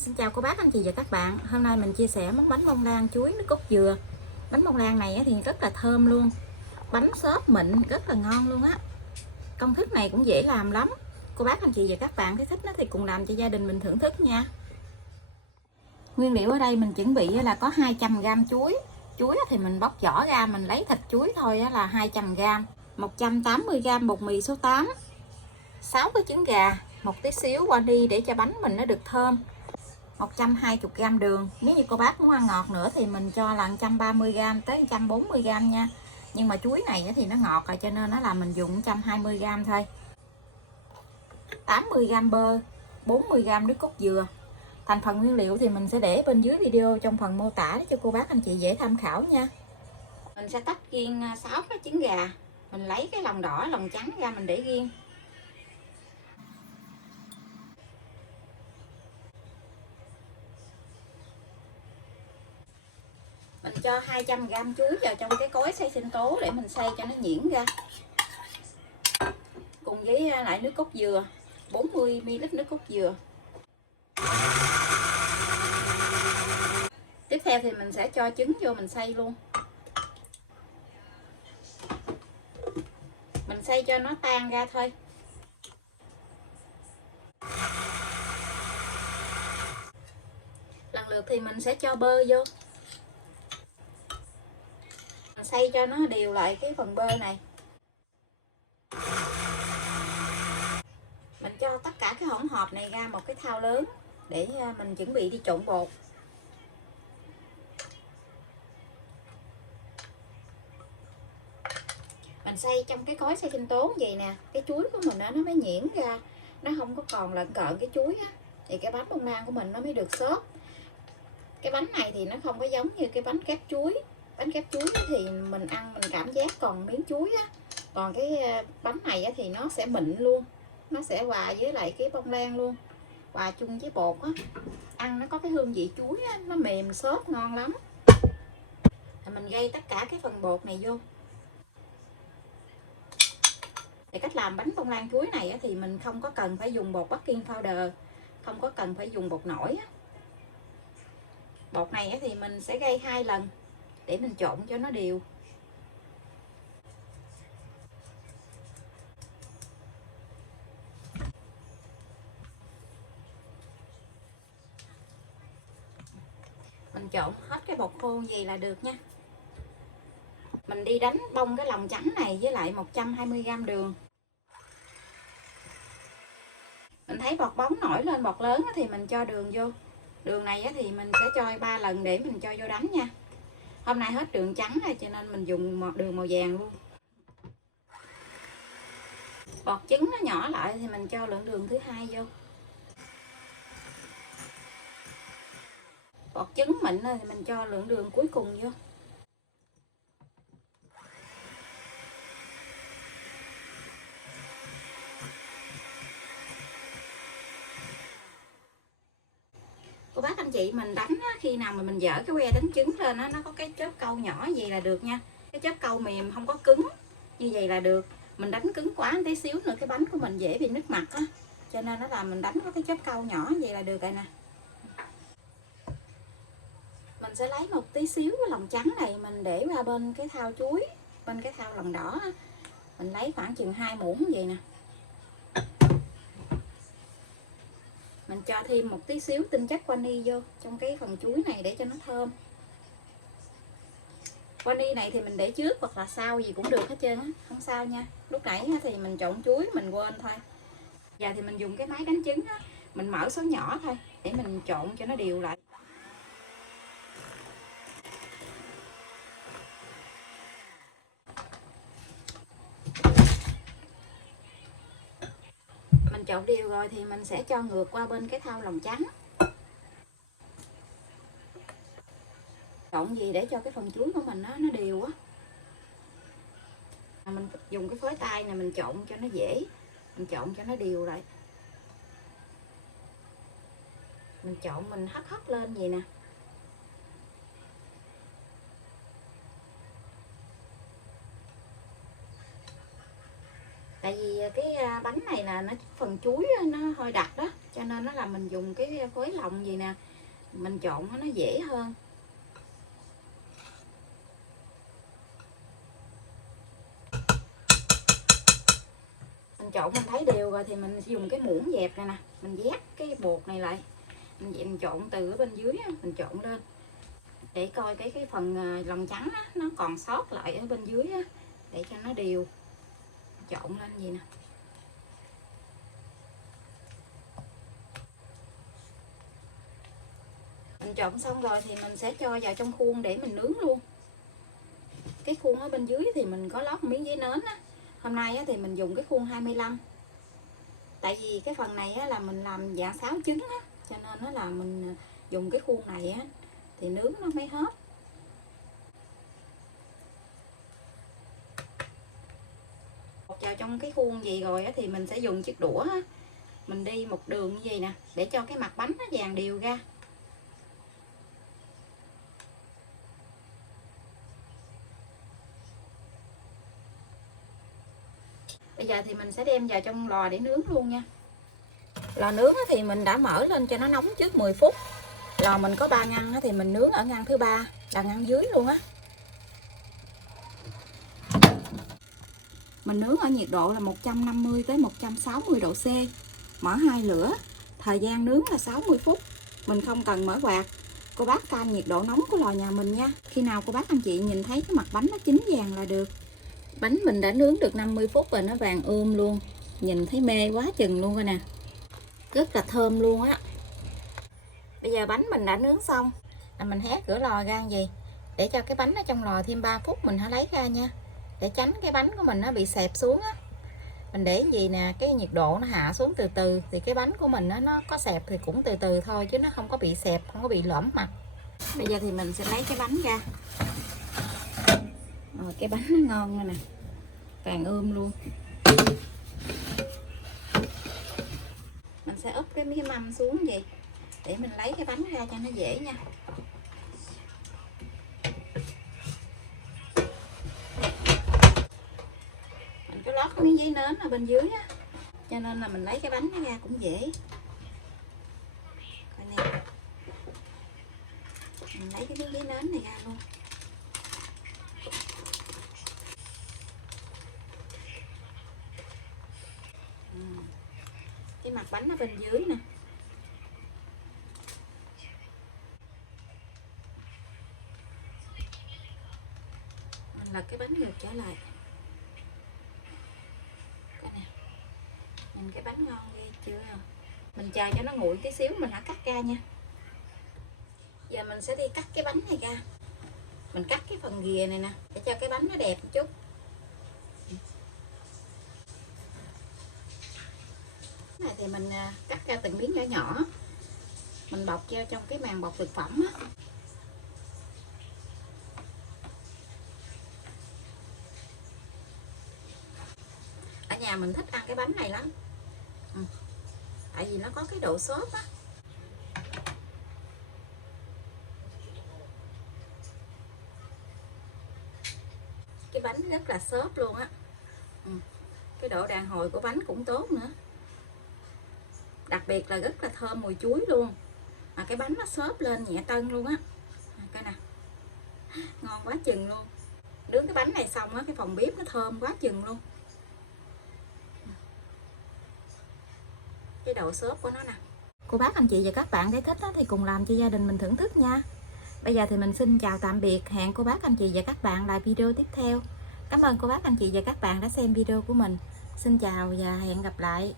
Xin chào cô bác, anh chị và các bạn. Hôm nay mình chia sẻ món bánh bông lan chuối nước cốt dừa. Bánh bông lan này thì rất là thơm luôn. Bánh xốp mịn, rất là ngon luôn á. Công thức này cũng dễ làm lắm. Cô bác, anh chị và các bạn thấy thích nó thì cùng làm cho gia đình mình thưởng thức nha. Nguyên liệu ở đây mình chuẩn bị là có 200g chuối. Chuối thì mình bóc vỏ ra, mình lấy thịt chuối thôi là 200g. 180g bột mì số 8, 6 cái trứng gà, một tí xíu qua đi để cho bánh mình nó được thơm. 120g đường. Nếu như cô bác muốn ăn ngọt nữa thì mình cho là 130g tới 140g nha. Nhưng mà chuối này thì nó ngọt rồi cho nên nó là mình dùng 120g thôi. 80g bơ, 40g nước cốt dừa. Thành phần nguyên liệu thì mình sẽ để bên dưới video trong phần mô tả để cho cô bác anh chị dễ tham khảo nha. Mình sẽ tách riêng 6 cái trứng gà. Mình lấy cái lòng đỏ, lòng trắng ra mình để riêng. Mình cho 200g chuối vào trong cái cối xay sinh tố để mình xay cho nó nhuyễn ra. Cùng với lại nước cốt dừa, 40ml nước cốt dừa. Tiếp theo thì mình sẽ cho trứng vô mình xay luôn. Mình xay cho nó tan ra thôi. Lần lượt thì mình sẽ cho bơ vô. Mình xay cho nó đều lại cái phần bơ này. Mình cho tất cả cái hỗn hợp này ra một cái thau lớn để mình chuẩn bị đi trộn bột. Mình xay trong cái cối xay sinh tố vậy nè, cái chuối của mình nó mới nhuyễn ra, nó không có còn lợn cợn cái chuối á, thì cái bánh bông lan của mình nó mới được xốp. Cái bánh này thì nó không có giống như cái bánh kép chuối. Bánh kép chuối thì mình ăn mình cảm giác còn miếng chuối á, còn cái bánh này thì nó sẽ mịn luôn, nó sẽ hòa với lại cái bông lan luôn, hòa chung với bột á, ăn nó có cái hương vị chuối á, nó mềm xốp ngon lắm. Mình gây tất cả cái phần bột này vô. Để cách làm bánh bông lan chuối này thì mình không có cần phải dùng bột baking powder, không có cần phải dùng bột nổi. Bột này thì mình sẽ gây 2 lần để mình trộn cho nó đều. Mình trộn hết cái bột khô gì là được nha. Mình đi đánh bông cái lòng trắng này với lại 120g đường. Mình thấy bọt bóng nổi lên bọt lớn thì mình cho đường vô. Đường này thì mình sẽ cho 3 lần để mình cho vô đánh nha. Hôm nay hết đường trắng rồi cho nên mình dùng đường màu vàng luôn. Bọt trứng nó nhỏ lại thì mình cho lượng đường thứ hai vô. Bọt trứng mịn thì mình cho lượng đường cuối cùng vô. Cô bác anh chị mình đánh khi nào mà mình dở cái que đánh trứng lên nó có cái chớp câu nhỏ vậy là được nha. Cái chớp câu mềm không có cứng, như vậy là được. Mình đánh cứng quá một tí xíu nữa cái bánh của mình dễ bị nứt mặt á, cho nên nó là mình đánh có cái chớp câu nhỏ vậy là được rồi nè. Mình sẽ lấy một tí xíu cái lòng trắng này mình để qua bên cái thau chuối, bên cái thau lòng đỏ á. Mình lấy khoảng chừng 2 muỗng vậy nè. Mình cho thêm một tí xíu tinh chất vani vô trong cái phần chuối này để cho nó thơm. Vani này thì mình để trước hoặc là sau gì cũng được hết trơn á, không sao nha. Lúc nãy thì mình trộn chuối mình quên thôi. Giờ thì mình dùng cái máy đánh trứng á, mình mở số nhỏ thôi để mình trộn cho nó đều lại. Mình trộn đều rồi thì mình sẽ cho ngược qua bên cái thau lòng trắng. Trộn gì để cho cái phần chuối của mình nó đều á. Mình dùng cái phới tay này mình trộn cho nó dễ, mình trộn cho nó đều lại. Mình trộn mình hất hất lên vậy nè. Tại vì cái bánh này là nó phần chuối nó hơi đặc đó, cho cho nên nó là mình dùng cái phới lòng gì nè, mình trộn nó dễ hơn. Mình trộn mình thấy đều rồi thì mình dùng cái muỗng dẹp này nè, mình vét cái bột này lại, mình trộn từ ở bên dưới mình trộn lên để coi cái phần lòng trắng á, nó còn sót lại ở bên dưới á, để cho nó đều. Trộn lên gì nè. Mình trộn xong rồi thì mình sẽ cho vào trong khuôn để mình nướng luôn. Cái khuôn ở bên dưới thì mình có lót miếng giấy nến á. Hôm nay á, thì mình dùng cái khuôn 25. Tại vì cái phần này á, là mình làm dạng 6 trứng á, cho nên nó là mình dùng cái khuôn này á, thì nướng nó mới hết. Vào trong cái khuôn gì rồi á, thì mình sẽ dùng chiếc đũa á, mình đi một đường như vậy nè, để cho cái mặt bánh nó vàng đều ra. Bây giờ thì mình sẽ đem vào trong lò để nướng luôn nha. Lò nướng thì mình đã mở lên cho nó nóng trước 10 phút. Lò mình có 3 ngăn thì mình nướng ở ngăn thứ 3 là ngăn dưới luôn á. Mình nướng ở nhiệt độ là 150 tới 160 độ C. Mở 2 lửa. Thời gian nướng là 60 phút. Mình không cần mở quạt. Cô bác canh nhiệt độ nóng của lò nhà mình nha. Khi nào cô bác anh chị nhìn thấy cái mặt bánh nó chín vàng là được. Bánh mình đã nướng được 50 phút rồi, nó vàng luôn. Nhìn thấy mê quá chừng luôn rồi nè. Rất là thơm luôn á. Bây giờ bánh mình đã nướng xong, mình hé cửa lò ra gì để cho cái bánh ở trong lò thêm 3 phút mình hãy lấy ra nha, để tránh cái bánh của mình nó bị xẹp xuống á. Mình để gì nè, cái nhiệt độ nó hạ xuống từ từ thì cái bánh của mình nó có xẹp thì cũng từ từ thôi, chứ nó không có bị xẹp, không có bị lõm mặt. Bây giờ thì mình sẽ lấy cái bánh ra. Rồi, cái bánh nó ngon rồi nè, vàng luôn. Mình sẽ úp cái mâm xuống vậy để mình lấy cái bánh ra cho nó dễ nha. Mình có lót cái miếng giấy nến ở bên dưới á, cho nên là mình lấy cái bánh nó ra cũng dễ. Coi nè, mình lấy cái miếng giấy nến này ra luôn. Cái mặt bánh ở bên dưới nè. Mình lật cái bánh ngược trở lại. Coi nè, nhìn cái bánh ngon ghê chưa. Mình chờ cho nó nguội tí xíu mình hãy cắt ra nha. Giờ mình sẽ đi cắt cái bánh này ra. Mình cắt cái phần ghìa này nè, để cho cái bánh nó đẹp một chút. Này thì mình cắt ra từng miếng nhỏ nhỏ, mình bọc vô trong cái màng bọc thực phẩm á. Ở nhà mình thích ăn cái bánh này lắm, tại vì nó có cái độ xốp á. Cái bánh rất là xốp luôn á. Cái độ đàn hồi của bánh cũng tốt nữa, đặc biệt là rất là thơm mùi chuối luôn, mà cái bánh nó xốp lên nhẹ tân luôn á. Coi nè, ngon quá chừng luôn. Nướng cái bánh này xong á, cái phòng bếp nó thơm quá chừng luôn. Cái độ xốp của nó nè. Cô bác anh chị và các bạn thấy thích thì cùng làm cho gia đình mình thưởng thức nha. Bây giờ thì mình xin chào tạm biệt, hẹn cô bác anh chị và các bạn lại video tiếp theo. Cảm ơn cô bác anh chị và các bạn đã xem video của mình. Xin chào và hẹn gặp lại.